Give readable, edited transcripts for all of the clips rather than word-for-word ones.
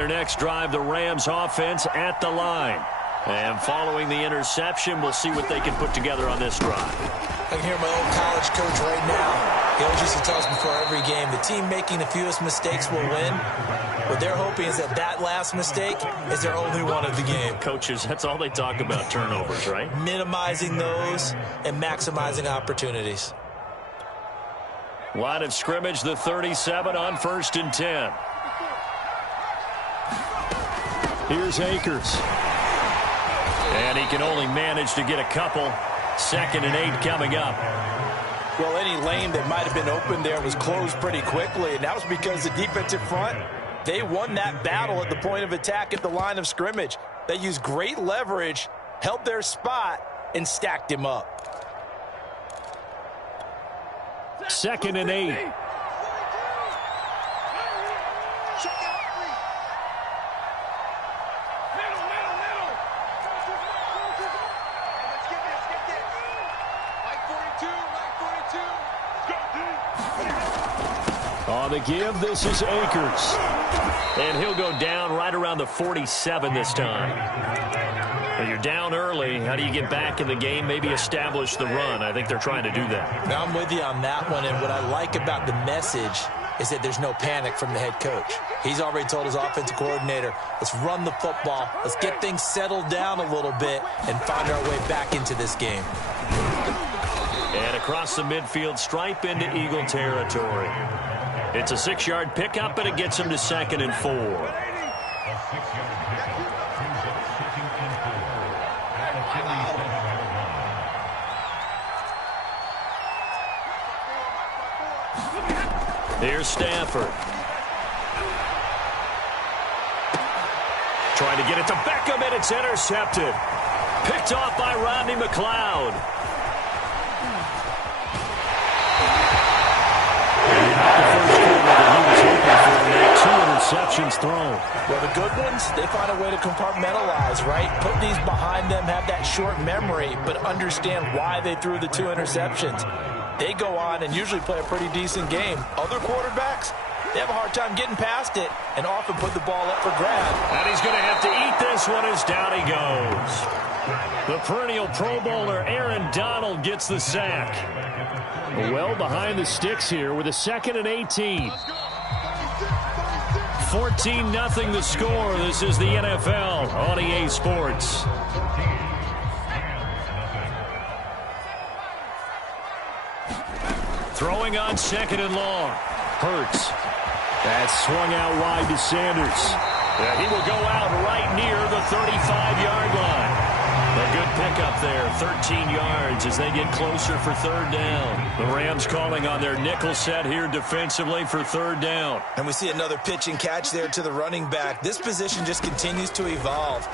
Their next drive, the Rams offense at the line. And following the interception, we'll see what they can put together on this drive. I can hear my old college coach right now. He always used to tell us before every game, the team making the fewest mistakes will win. What they're hoping is that last mistake is their only one of the game. Coaches, that's all they talk about, turnovers, right? Minimizing those and maximizing opportunities. Line of scrimmage, the 37 on 1st and 10. Here's Akers. And he can only manage to get a couple. 2nd and 8 coming up. Well, any lane that might have been open there was closed pretty quickly, and that was because the defensive front, they won that battle at the point of attack at the line of scrimmage. They used great leverage, held their spot, and stacked him up. 2nd and 8. On the give, this is Akers. And he'll go down right around the 47 this time. When you're down early, how do you get back in the game, maybe establish the run? I think they're trying to do that. Now, I'm with you on that one, and what I like about the message is that there's no panic from the head coach. He's already told his offensive coordinator, let's run the football, let's get things settled down a little bit, and find our way back into this game. And across the midfield stripe into Eagle territory. It's a 6-yard pickup, and it gets him to 2nd and 4. Here's Stafford. Trying to get it to Beckham, and it's intercepted. Picked off by Rodney McLeod. Interceptions thrown. Well, the good ones, they find a way to compartmentalize, right? Put these behind them, have that short memory, but understand why they threw the 2 interceptions. They go on and usually play a pretty decent game. Other quarterbacks, they have a hard time getting past it and often put the ball up for grab. And he's going to have to eat this one as down he goes. The perennial Pro Bowler Aaron Donald gets the sack. Well behind the sticks here with a 2nd and 18. 14-0 the score. This is the NFL on EA Sports. Throwing on 2nd and long. Hurts. That's swung out wide to Sanders. He will go out right near the 35-yard line. A good pickup there, 13 yards as they get closer for 3rd down. The Rams calling on their nickel set here defensively for 3rd down. And we see another pitch and catch there to the running back. This position just continues to evolve.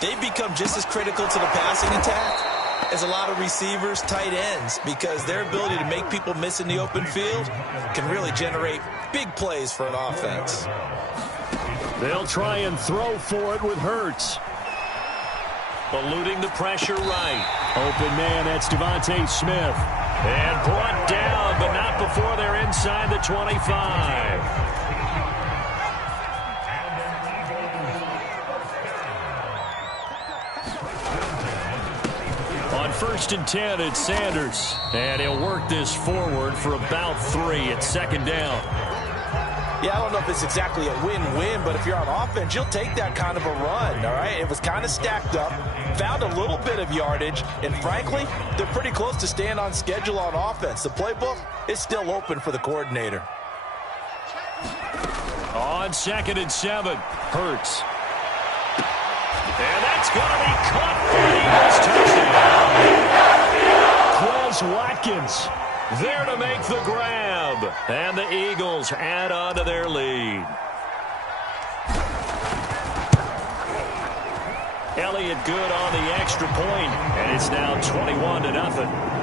They've become just as critical to the passing attack as a lot of receivers, tight ends, because their ability to make people miss in the open field can really generate big plays for an offense. They'll try and throw for it with Hurts. Eluding the pressure right. Open man, that's Devontae Smith. And brought down, but not before they're inside the 25. On 1st and 10, it's Sanders. And he'll work this forward for about 3 at 2nd down. Yeah, I don't know if it's exactly a win-win, but if you're on offense, you'll take that kind of a run, all right? It was kind of stacked up, found a little bit of yardage, and frankly, they're pretty close to staying on schedule on offense. The playbook is still open for the coordinator. On 2nd and 7, Hurts. And that's going to be caught for the Eagles touchdown. Quez Watkins there to make the grab. And the Eagles add on to their lead. Elliott good on the extra point, and it's now 21-0.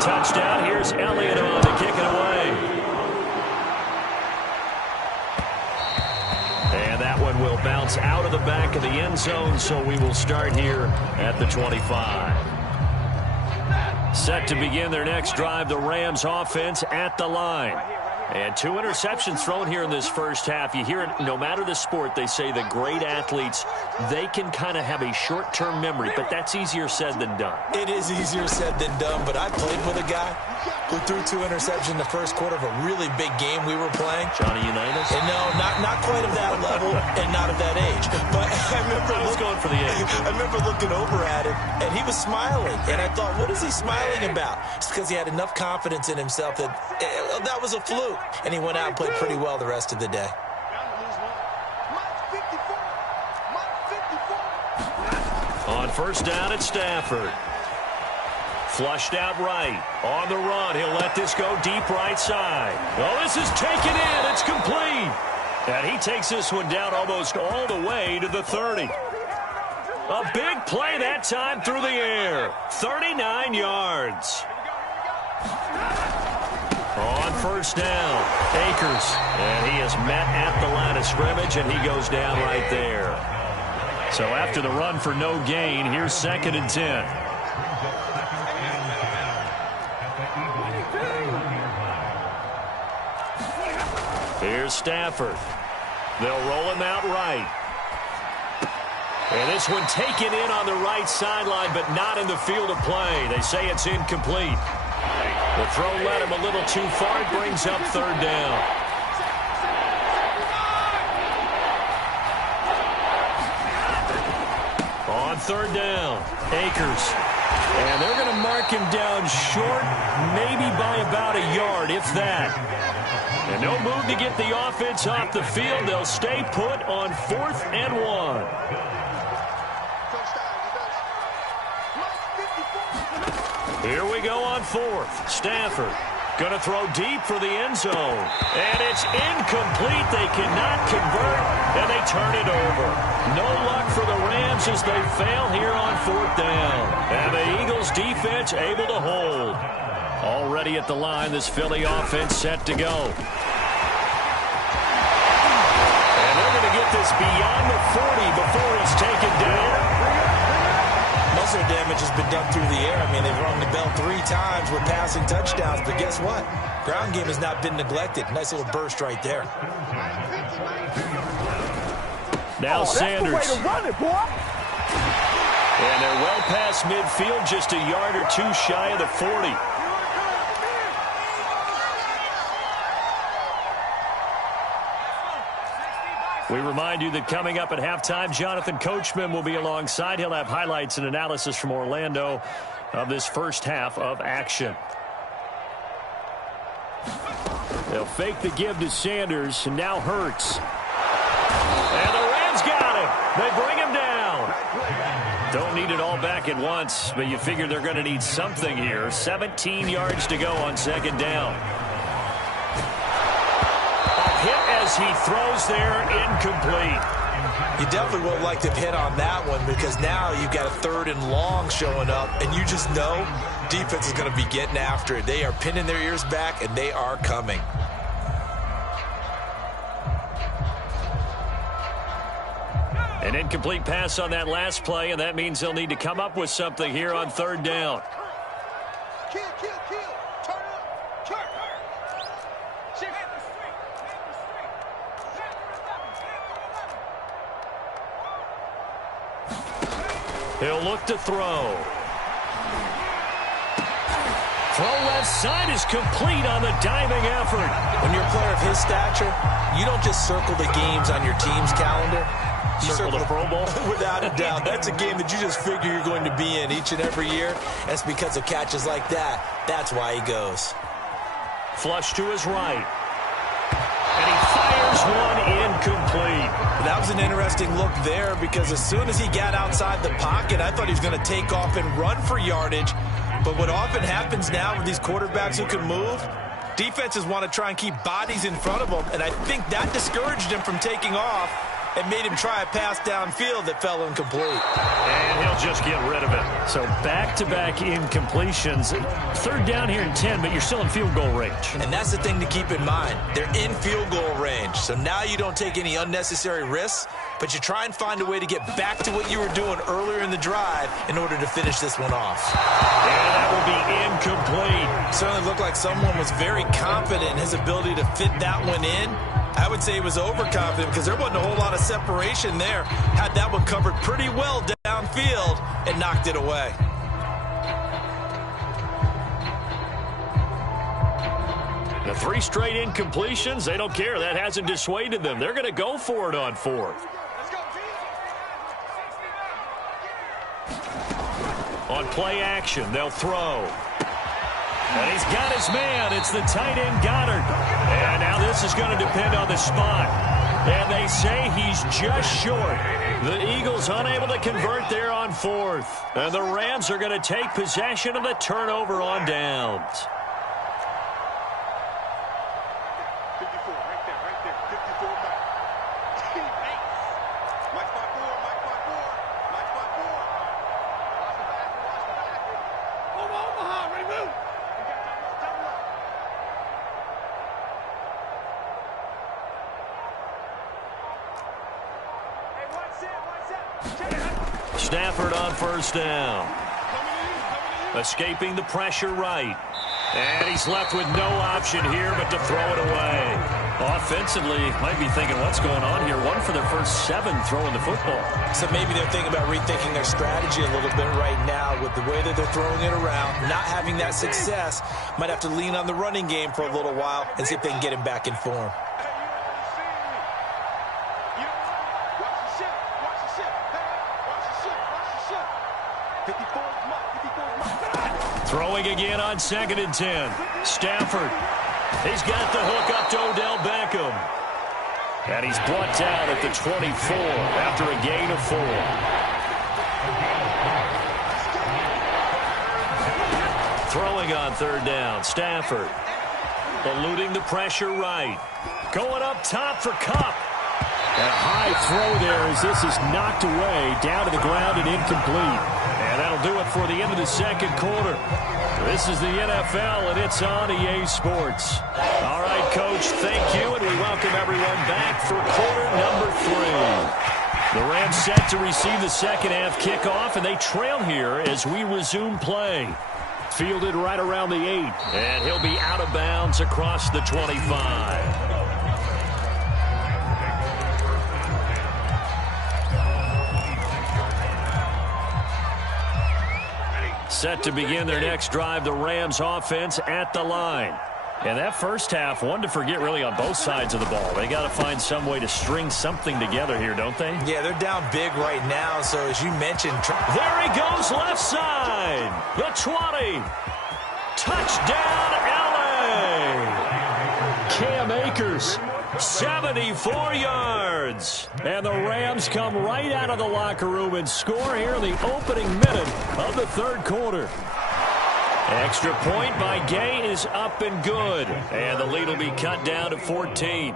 Touchdown. Here's Elliott on to kick it away. that one will bounce out of the back of the end zone, so we will start here at the 25. Set to begin their next drive, the Rams offense at the line. And 2 interceptions thrown here in this first half. You hear it, no matter the sport, they say the great athletes, they can kind of have a short-term memory, but that's easier said than done. It is easier said than done, but I played with a guy who threw 2 interceptions in the first quarter of a really big game we were playing. Johnny Unitas? And no, not quite of that level and not of that age. But I remember going for the age. I remember looking over at him, and he was smiling. And I thought, what is he smiling about? It's because he had enough confidence in himself that that was a fluke. And he went out and played pretty well the rest of the day. On first down, it's Stafford. Flushed out right. On the run, he'll let this go deep right side. Oh, this is taken in. It's complete. And he takes this one down almost all the way to the 30. A big play that time through the air. 39 yards. On first down, Akers. And he is met at the line of scrimmage, and he goes down right there. So after the run for no gain, here's 2nd and 10. Here's Stafford. They'll roll him out right. And this one taken in on the right sideline, but not in the field of play. They say it's incomplete. The throw led him a little too far. It brings up 3rd down. On 3rd down, Akers. And they're going to mark him down short, maybe by about a yard, if that. And no move to get the offense off the field. They'll stay put on 4th and 1. Here we go on 4th. Stafford going to throw deep for the end zone. And it's incomplete. They cannot convert, and they turn it over. No luck for the Rams as they fail here on 4th down. And the Eagles defense able to hold. Already at the line, this Philly offense set to go. And they're going to get this beyond the 40 before he's taken down. Muscle damage has been done through the air. I mean, they've rung the bell 3 times with passing touchdowns, but guess what? Ground game has not been neglected. Nice little burst right there. Now Sanders. That's the way to run it, boy. And they're well past midfield, just a yard or 2 shy of the 40. We remind you that coming up at halftime, Jonathan Coachman will be alongside. He'll have highlights and analysis from Orlando of this first half of action. They'll fake the give to Sanders, and now Hurts. And the Rams got him. They bring him down. Don't need it all back at once, but you figure they're going to need something here. 17 yards to go on 2nd down. Hit as he throws there, incomplete. You definitely would have liked to hit on that one because now you've got a 3rd and long showing up, and you just know defense is going to be getting after it. They are pinning their ears back, and they are coming. An incomplete pass on that last play, and that means they'll need to come up with something here on 3rd down. Kill. Turn up. Turn. Shift. He'll look to throw. Throw left side is complete on the diving effort. When you're a player of his stature, you don't just circle the games on your team's calendar. You Circle the Pro Bowl? Without a doubt. That's a game that you just figure you're going to be in each and every year. That's because of catches like that. That's why he goes. Flush to his right. And he fires one incomplete. That was an interesting look there because as soon as he got outside the pocket, I thought he was going to take off and run for yardage. But what often happens now with these quarterbacks who can move, defenses want to try and keep bodies in front of them, and I think that discouraged him from taking off. and made him try a pass downfield that fell incomplete. And he'll just get rid of it. So back-to-back incompletions. Third down here in 10, but you're still in field goal range. And that's the thing to keep in mind. They're in field goal range. So now you don't take any unnecessary risks, but you try and find a way to get back to what you were doing earlier in the drive in order to finish this one off. And that will be incomplete. Certainly looked like someone was very confident in his ability to fit that one in. I would say he was overconfident because there wasn't a whole lot of separation there. Had that one covered pretty well downfield and knocked it away. The 3 straight incompletions, they don't care. That hasn't dissuaded them. They're going to go for it on 4th. On play action, they'll throw. And he's got his man. It's the tight end Goddard. And now this is going to depend on the spot. And they say he's just short. The Eagles unable to convert there on 4th. And the Rams are going to take possession of the turnover on downs. 54, right there, 54 Mike. Teammates. Mike by 4, Mike by 4, Mike by 4. Watch the back. Omaha, ready, move. You got time up. Hey, one set. Stafford on first down. Escaping the pressure right. And he's left with no option here but to throw it away. Offensively, might be thinking, what's going on here? 1 for their first 7 throwing the football. So maybe they're thinking about rethinking their strategy a little bit right now with the way that they're throwing it around. Not having that success, might have to lean on the running game for a little while and see if they can get him back in form. Throwing again on 2nd and 10. Stafford. He's got the hook up to Odell Beckham. And he's brought down at the 24 after a gain of 4. Throwing on 3rd down. Stafford. Eluding the pressure right. Going up top for Kupp. A high throw there as this is knocked away, down to the ground and incomplete. And that'll do it for the end of the 2nd quarter. This is the NFL, and it's on EA Sports. All right, Coach, thank you, and we welcome everyone back for quarter number 3. The Rams set to receive the second-half kickoff, and they trail here as we resume play. Fielded right around the 8, and he'll be out of bounds across the 25. Set to begin their next drive, the Rams offense at the line. And that first half, one to forget really on both sides of the ball. They got to find some way to string something together here, don't they? Yeah, they're down big right now, so as you mentioned... There he goes, left side. The 20. Touchdown, LA. Cam Akers, 74 yards. And the Rams come right out of the locker room and score here in the opening minute of the 3rd quarter. Extra point by Gay is up and good. And the lead will be cut down to 14.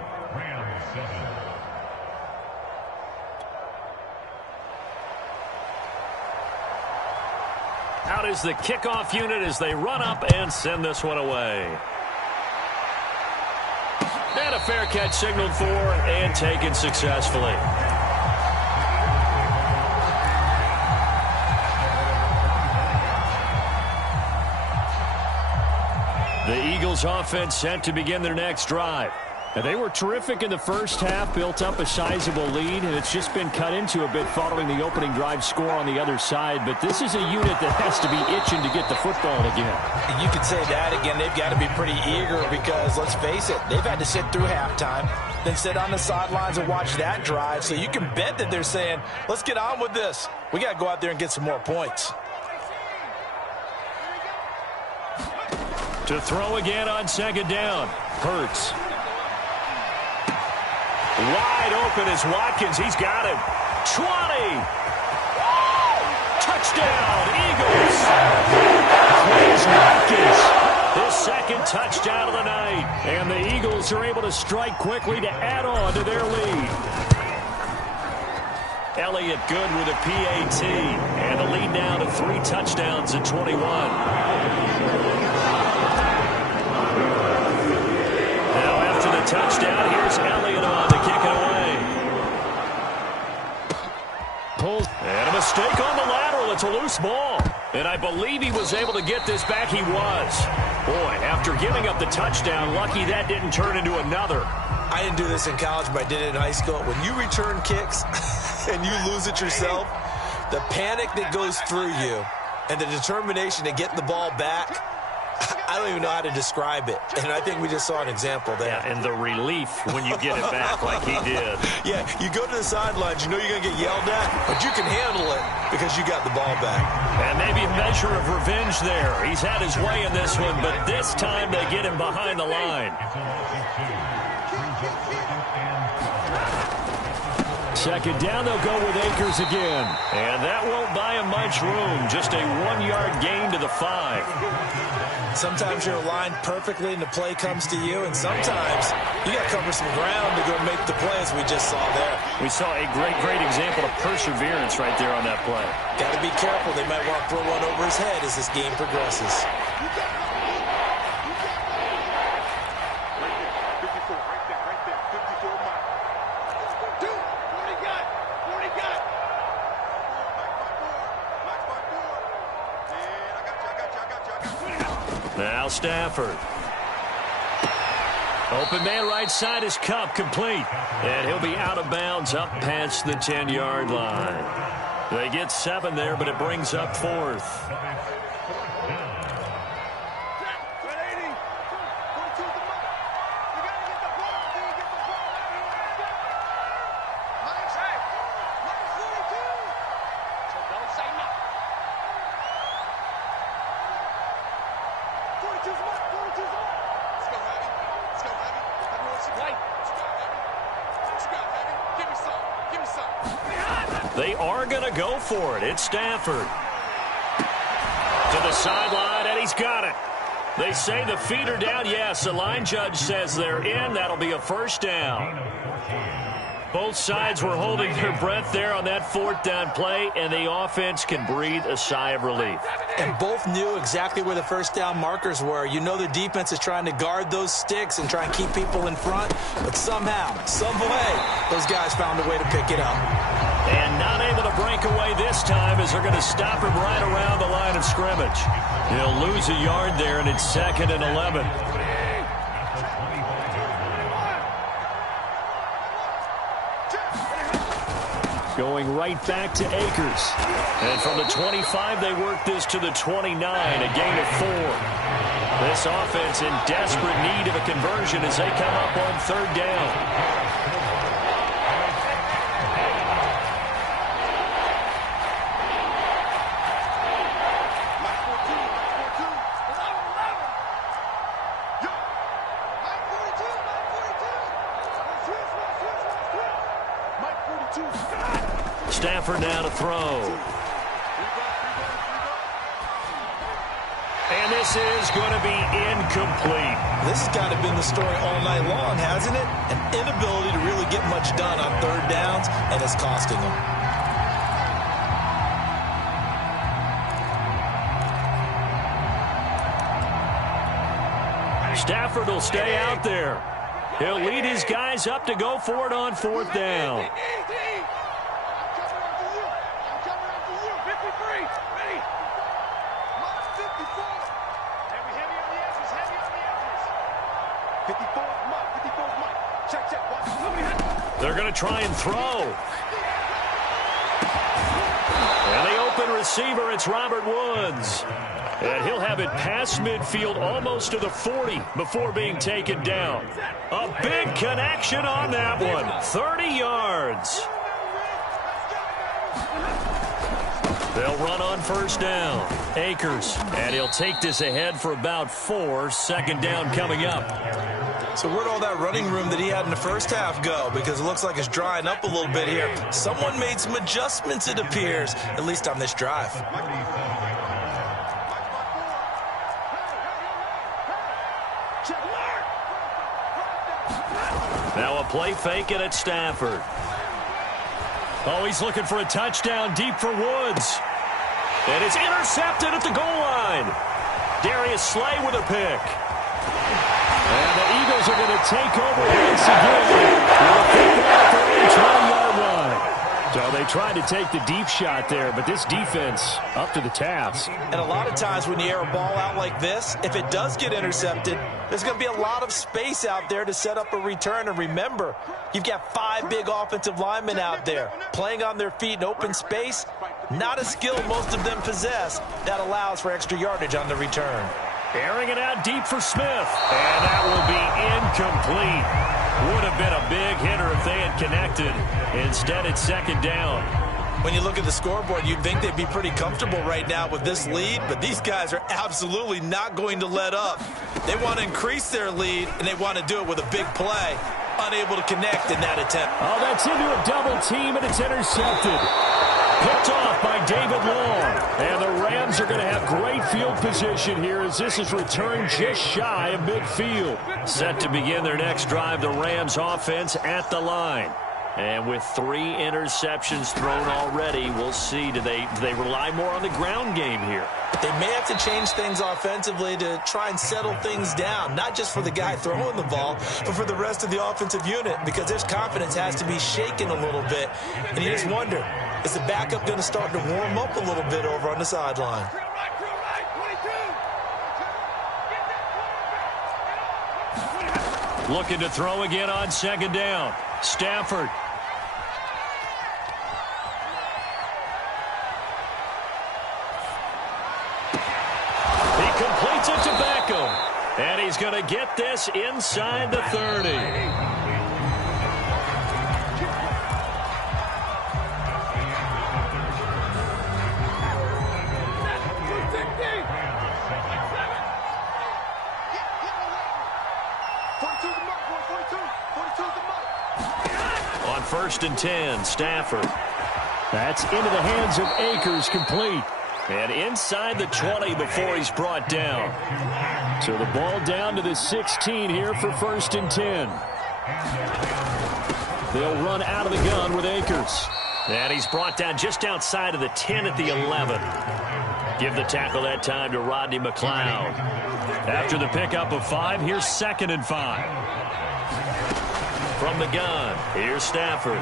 Out is the kickoff unit as they run up and send this one away. And a fair catch signaled for and taken successfully. The Eagles offense set to begin their next drive. Now, they were terrific in the first half, built up a sizable lead, and it's just been cut into a bit following the opening drive score on the other side. But this is a unit that has to be itching to get the football again. You could say that again. They've got to be pretty eager because, let's face it, they've had to sit through halftime, then sit on the sidelines and watch that drive. So you can bet that they're saying, let's get on with this. We got to go out there and get some more points. To throw again on 2nd down. Hurts. Wide open is Watkins. He's got him. 20. Touchdown, Eagles. Quez Watkins. His 2nd touchdown of the night. And the Eagles are able to strike quickly to add on to their lead. Elliott good with a PAT. And the lead now to 3 touchdowns at 21. Now after the touchdown, here's Elliott on to kick it away. And a mistake on the lateral. It's a loose ball. And I believe he was able to get this back. He was. Boy, after giving up the touchdown, lucky that didn't turn into another. I didn't do this in college, but I did it in high school. When you return kicks and you lose it yourself, the panic that goes through you and the determination to get the ball back, I don't even know how to describe it. And I think we just saw an example there. Yeah, and the relief when you get it back like he did. Yeah, you go to the sidelines, you know you're going to get yelled at, but you can handle it because you got the ball back. And maybe a measure of revenge there. He's had his way in this one, but this time they get him behind the line. Second down, they'll go with Akers again. And that won't buy him much room. Just a 1-yard gain to the 5. Sometimes you're aligned perfectly and the play comes to you, and sometimes you got to cover some ground to go make the play, as we just saw there. We saw a great example of perseverance right there on that play. Got to be careful. They might want to throw one over his head as this game progresses. Now Stafford. Open man right side is Kupp, complete. And he'll be out of bounds up past the 10-yard line. They get 7 there, but it brings up 4th. They are going to go for it. It's Stafford. To the sideline, and he's got it. They say the feet are down. Yes, the line judge says they're in. That'll be a first down. Both sides were holding their breath there on that 4th down play, and the offense can breathe a sigh of relief. And both knew exactly where the first down markers were. You know the defense is trying to guard those sticks and try and keep people in front, but somehow, some way, those guys found a way to pick it up. And not able to break away this time as they're going to stop him right around the line of scrimmage. He'll lose a yard there, and it's 2nd and 11. Going right back to Akers. And from the 25, they work this to the 29, a gain of 4. This offense in desperate need of a conversion as they come up on 3rd down. Stafford now to throw. And this is going to be incomplete. This has kind of been the story all night long, hasn't it? An inability to really get much done on 3rd downs, and it's costing them. Stafford will stay out there. He'll lead his guys up to go for it on 4th down. They're going to try and throw. And the open receiver, it's Robert Woods. And he'll have it past midfield almost to the 40 before being taken down. A big connection on that one. 30 yards. They'll run on 1st down. Akers. And he'll take this ahead for about 4. 2nd down coming up. So where'd all that running room that he had in the first half go? Because it looks like it's drying up a little bit here. Someone made some adjustments, it appears, at least on this drive. Now a play fake, and it's Stafford. Oh, he's looking for a touchdown deep for Woods. And it's intercepted at the goal line. Darius Slay with a pick. And the Eagles are going to take over once again. At their own 20-yard line. So they tried to take the deep shot there, but this defense up to the task. And a lot of times when you air a ball out like this, if it does get intercepted, there's going to be a lot of space out there to set up a return. And remember, you've got 5 big offensive linemen out there playing on their feet in open space. Not a skill most of them possess that allows for extra yardage on the return. Airing it out deep for Smith. And that will be incomplete. Would have been a big hitter if they had connected. Instead, it's second down. When you look at the scoreboard, you'd think they'd be pretty comfortable right now with this lead, but these guys are absolutely not going to let up. They want to increase their lead, and they want to do it with a big play. Unable to connect in that attempt. Oh, that's into a double team, and it's intercepted. Picked off by David Long. And the Rams are going to have great field position here as this is returned just shy of midfield. Set to begin their next drive, the Rams offense at the line. And with 3 interceptions thrown already, we'll see. Do they rely more on the ground game here? They may have to change things offensively to try and settle things down, not just for the guy throwing the ball, but for the rest of the offensive unit, because their confidence has to be shaken a little bit. And you just wonder, is the backup going to start to warm up a little bit over on the sideline? Looking to throw again on second down. Stafford. He completes it to Beckham. And he's going to get this inside the 30. On 1st and 10, Stafford. That's into the hands of Akers, complete. And inside the 20 before he's brought down. So the ball down to the 16 here for 1st and 10. They'll run out of the gun with Akers. And he's brought down just outside of the 10 at the 11. Give the tackle that time to Rodney McLeod. After the pickup of 5, here's 2nd and 5. From the gun, here's Stafford.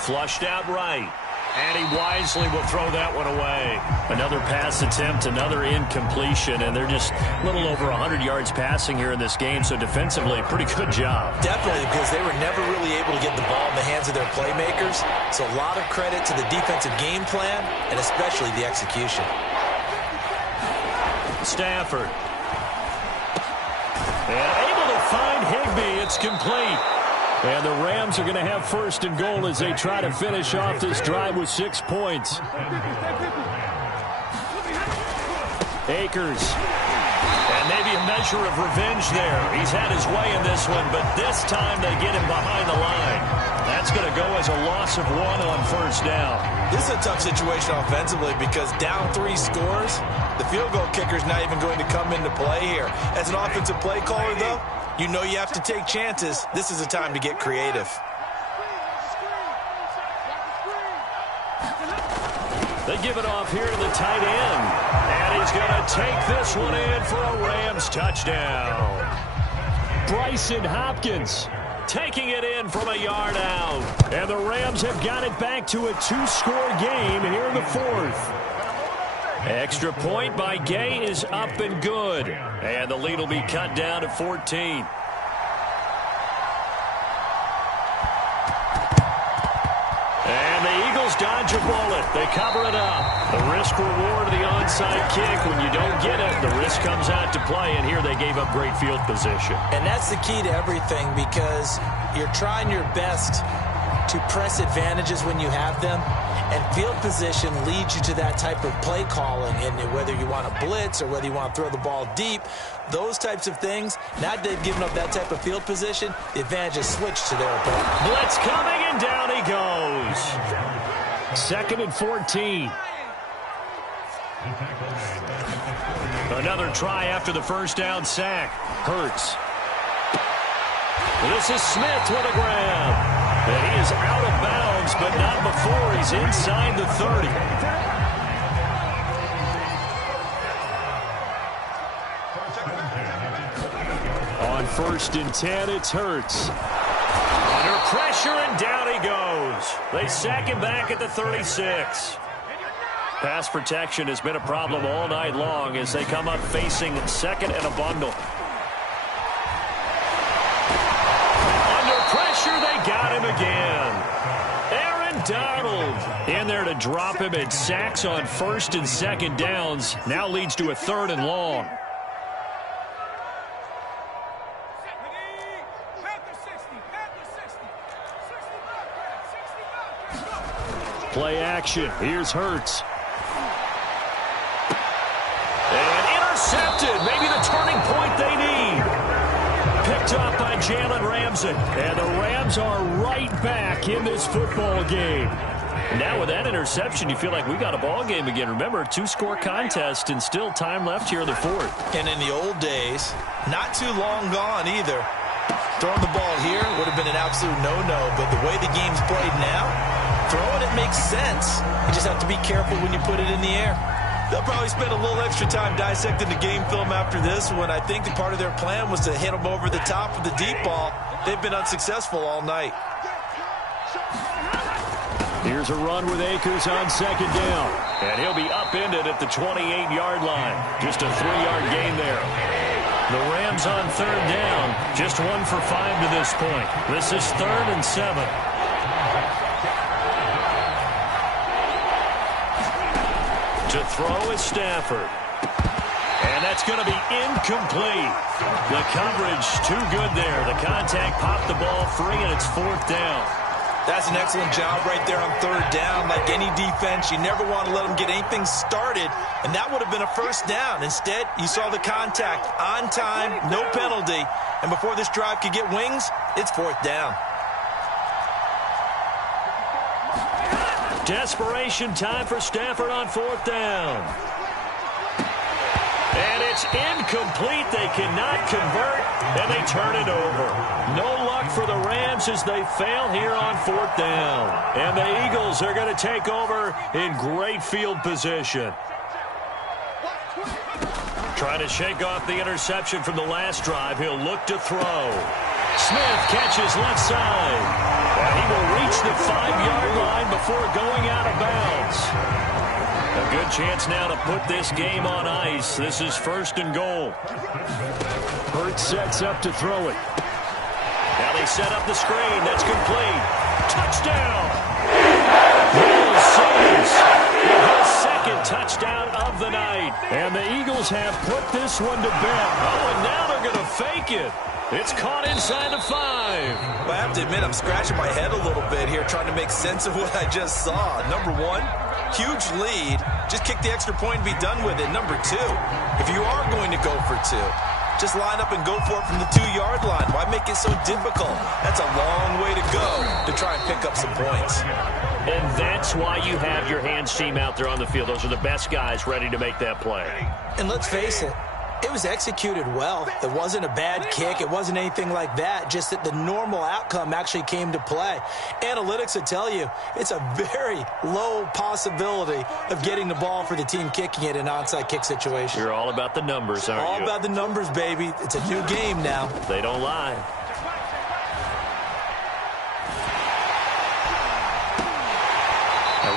Flushed out right. And he wisely will throw that one away. Another pass attempt, another incompletion, and they're just a little over 100 yards passing here in this game, so defensively, pretty good job. Definitely, because they were never really able to get the ball in the hands of their playmakers, so a lot of credit to the defensive game plan, and especially the execution. Stafford. And able to find Higbee. It's complete. And the Rams are going to have 1st and goal as they try to finish off this drive with 6 points. Akers. And maybe a measure of revenge there. He's had his way in this one, but this time they get him behind the line. That's going to go as a loss of 1 on 1st down. This is a tough situation offensively because down 3 scores, the field goal kicker's not even going to come into play here. As an offensive play caller, though, you know you have to take chances. This is a time to get creative. They give it off here to the tight end. And he's going to take this one in for a Rams touchdown. Bryson Hopkins taking it in from a yard out. And the Rams have got it back to a 2-score game here in the 4th. Extra point by Gay is up and good. And the lead will be cut down to 14. And the Eagles dodge a bullet. They cover it up. The risk reward of the onside kick. When you don't get it, the risk comes out to play. And here they gave up great field position. And that's the key to everything because you're trying your best to press advantages when you have them. And field position leads you to that type of play calling. And whether you want to blitz or whether you want to throw the ball deep, those types of things, now that they've given up that type of field position, the advantage is switched to their opponent. Blitz coming, and down he goes. 2nd and 14. Another try after the 1st down sack. Hurts. This is Smith with a grab. And he is out of bounds Rams, but not before he's inside the 30. On 1st and 10, it's Hurts. Under pressure, and down he goes. They sack him back at the 36. Pass protection has been a problem all night long as they come up facing second and a bundle. Under pressure, they got him again. Aaron Donald in there to drop him, and sacks on 1st and 2nd downs. Now leads to a 3rd and long. Play action. Here's Hurts. And intercepted. Maybe the turning point they need. Picked up by Jalen Ramsey. And the Rams are right back in this football game. Now with that interception, you feel like we got a ball game again. Remember, 2-score contest and still time left here in the 4th. And in the old days, not too long gone either. Throwing the ball here would have been an absolute no-no. But the way the game's played now, throwing it makes sense. You just have to be careful when you put it in the air. They'll probably spend a little extra time dissecting the game film after this one. I think that part of their plan was to hit them over the top of the deep ball. They've been unsuccessful all night. Here's a run with Akers on 2nd down. And he'll be upended at the 28-yard line. Just a 3-yard gain there. The Rams on 3rd down. Just 1 for 5 to this point. This is 3rd and 7. To throw is Stafford. And that's going to be incomplete. The coverage too good there. The contact popped the ball free, and it's 4th down. That's an excellent job right there on 3rd down. Like any defense, you never want to let them get anything started, and that would have been a 1st down. Instead, you saw the contact on time, no penalty, and before this drive could get wings, it's 4th down. Desperation time for Stafford on 4th down. And it's incomplete. They cannot convert, and they turn it over. No luck for the Rams as they fail here on 4th down. And the Eagles are going to take over in great field position. Trying to shake off the interception from the last drive. He'll look to throw. Smith catches left side. And he will reach the 5-yard line before going out of bounds. A good chance now to put this game on ice. This is 1st and goal. Hurts sets up to throw it. Now they set up the screen. That's complete. Touchdown! Mills saves his 2nd touchdown of the night. And the Eagles have put this one to bed. Oh, and now they're going to fake it. It's caught inside the 5. Well, I have to admit, I'm scratching my head a little bit here trying to make sense of what I just saw. Number 1, huge lead. Just kick the extra point and be done with it. Number 2, if you are going to go for 2, just line up and go for it from the 2-yard line. Why make it so difficult? That's a long way to go to try and pick up some points. And that's why you have your hands team out there on the field. Those are the best guys ready to make that play. And let's face it, it was executed well. It wasn't a bad kick. It wasn't anything like that. Just that the normal outcome actually came to play. Analytics will tell you it's a very low possibility of getting the ball for the team kicking it in an onside kick situation. You're all about the numbers, aren't you? All about the numbers, baby. It's a new game now. They don't lie.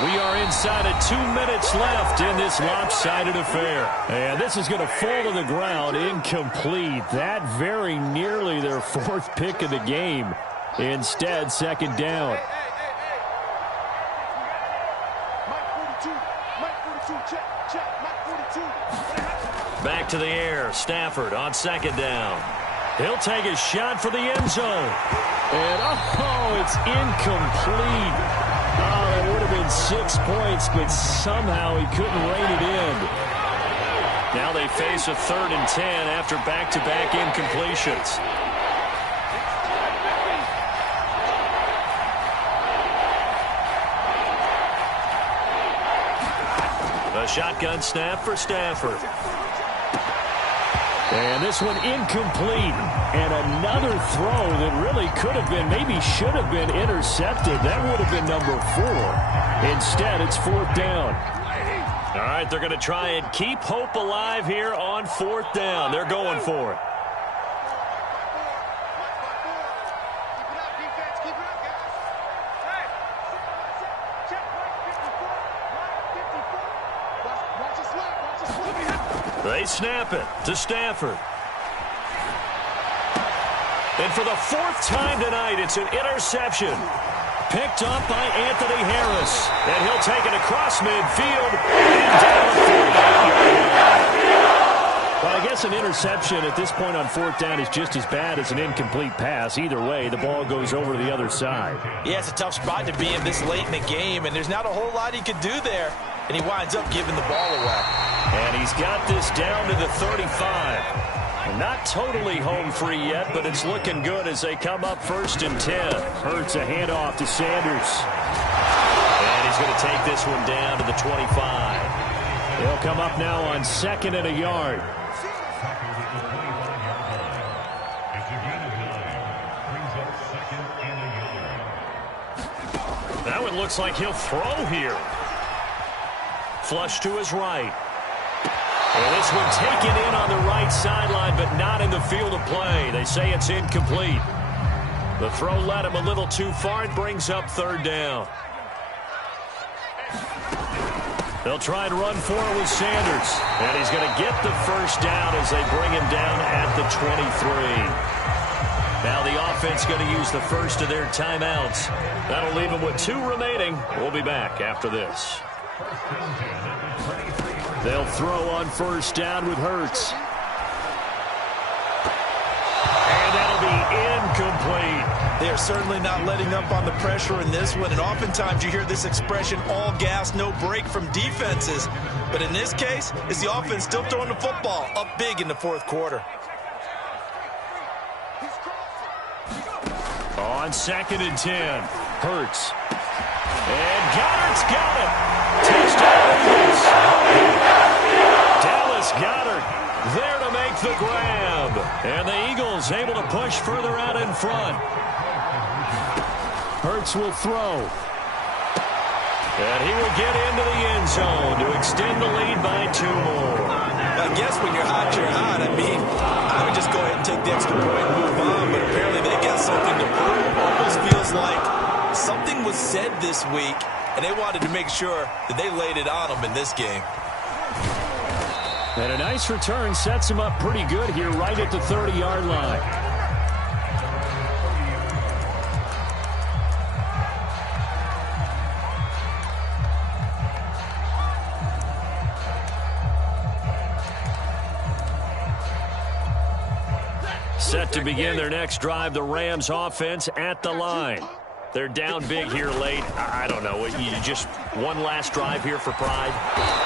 We are inside of 2 minutes left in this lopsided affair. And this is going to fall to the ground incomplete. That very nearly their 4th pick of the game. Instead, 2nd down. Back to the air. Stafford on 2nd down. He'll take a shot for the end zone. And, oh, it's incomplete. Oh, that would have been 6 points, but somehow he couldn't rein it in. Now they face a 3rd and 10 after back-to-back incompletions. A shotgun snap for Stafford. And this one incomplete. And another throw that really could have been, maybe should have been intercepted. That would have been number 4. Instead, it's 4th down. All right, they're going to try and keep hope alive here on 4th down. They're going for it. They snap it to Stafford. And for the 4th time tonight, it's an interception. Picked up by Anthony Harris. And he'll take it across midfield and down the 48-yard line. Well, I guess an interception at this point on 4th down is just as bad as an incomplete pass. Either way, the ball goes over to the other side. Yeah, it's a tough spot to be in this late in the game, and there's not a whole lot he could do there. And he winds up giving the ball away. And he's got this down to the 35. Not totally home free yet, but it's looking good as they come up 1st and 10. Hurts a handoff to Sanders. And he's going to take this one down to the 25. He'll come up now on 2nd and a yard. That one looks like he'll throw here. Flush to his right. And this one taken in on the right sideline, but not in the field of play. They say it's incomplete. The throw led him a little too far. It brings up 3rd down. They'll try and run for it with Sanders. And he's going to get the 1st down as they bring him down at the 23. Now the offense going to use the first of their timeouts. That'll leave them with 2 remaining. We'll be back after this. They'll throw on 1st down with Hurts. And that'll be incomplete. They are certainly not letting up on the pressure in this one. And oftentimes you hear this expression, all gas, no break from defenses. But in this case, it's the offense still throwing the football up big in the 4th quarter. On 2nd and 10, Hurts. And Goddard's got it. Touchdown Eagles. Dallas Goedert there to make the grab. And the Eagles able to push further out in front. Hurts will throw. And he will get into the end zone to extend the lead by 2 more. I guess when you're hot, you're hot. I mean, I would just go ahead and take the extra point and move on. But apparently they got something to prove. Almost feels like something was said this week, and they wanted to make sure that they laid it on them in this game. And a nice return sets him up pretty good here right at the 30-yard line. Set to begin their next drive, the Rams offense at the line. They're down big here late. I don't know. You just one last drive here for pride?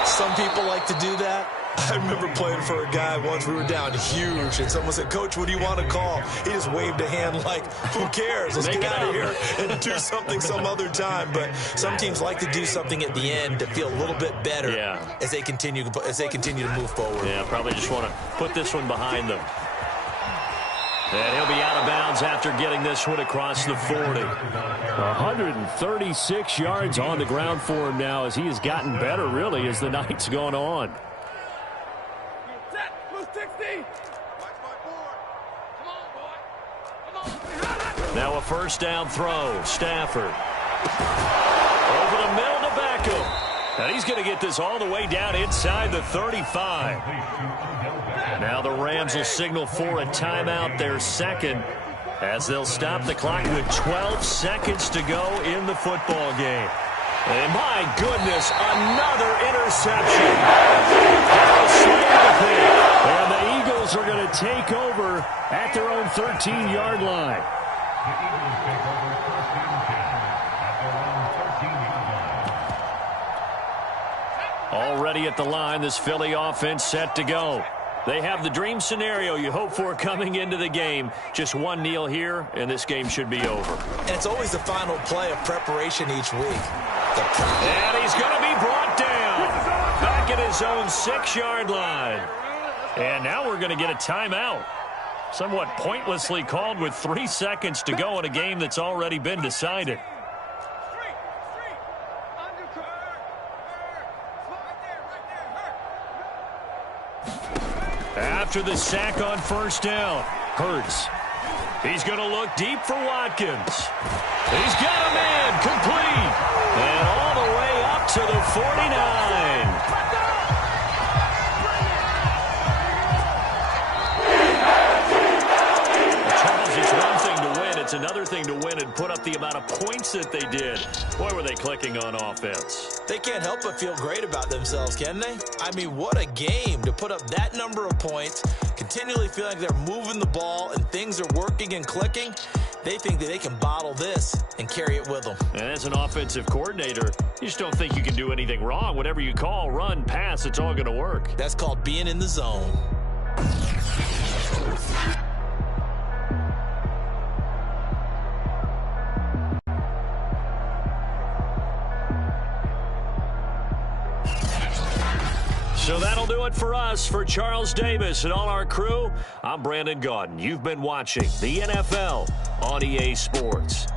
Some people like to do that. I remember playing for a guy once. We were down huge, and someone said, "Coach, what do you want to call?" He just waved a hand like, "Who cares? Let's get out of here and do something some other time." But some teams like to do something at the end to feel a little bit better as they continue to move forward. Yeah, probably just want to put this one behind them. And he'll be out of bounds after getting this one across the 40. 136 yards on the ground for him now as he has gotten better, really, as the night's gone on. Now a 1st down throw. Stafford. Over the middle to Beckham. And he's going to get this all the way down inside the 35. Now the Rams will signal for a timeout, their 2nd, as they'll stop the clock with 12 seconds to go in the football game. And my goodness, another interception. And the Eagles are going to take over at their own 13-yard line. Already at the line, this Philly offense set to go. They have the dream scenario you hope for coming into the game. Just one kneel here, and this game should be over. And it's always the final play of preparation each week. And he's going to be brought down. Back at his own 6-yard line. And now we're going to get a timeout. Somewhat pointlessly called with 3 seconds to go in a game that's already been decided. After the sack on first down, Hurts. He's going to look deep for Watkins. He's got a man complete. And all the way up to the 49. It's another thing to win and put up the amount of points that they did. Boy, were they clicking on offense. They can't help but feel great about themselves, can they? I mean, what a game to put up that number of points, continually feeling like they're moving the ball and things are working and clicking. They think that they can bottle this and carry it with them. And as an offensive coordinator, you just don't think you can do anything wrong. Whatever you call, run, pass, it's all going to work. That's called being in the zone. So that'll do it for us. For Charles Davis and all our crew, I'm Brandon Gaudin. You've been watching the NFL on EA Sports.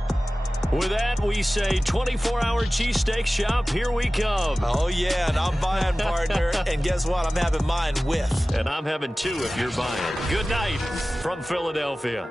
With that, we say 24-hour cheesesteak shop, here we come. Oh, yeah, and I'm buying, partner. And guess what? I'm having mine with. And I'm having two if you're buying. Good night from Philadelphia.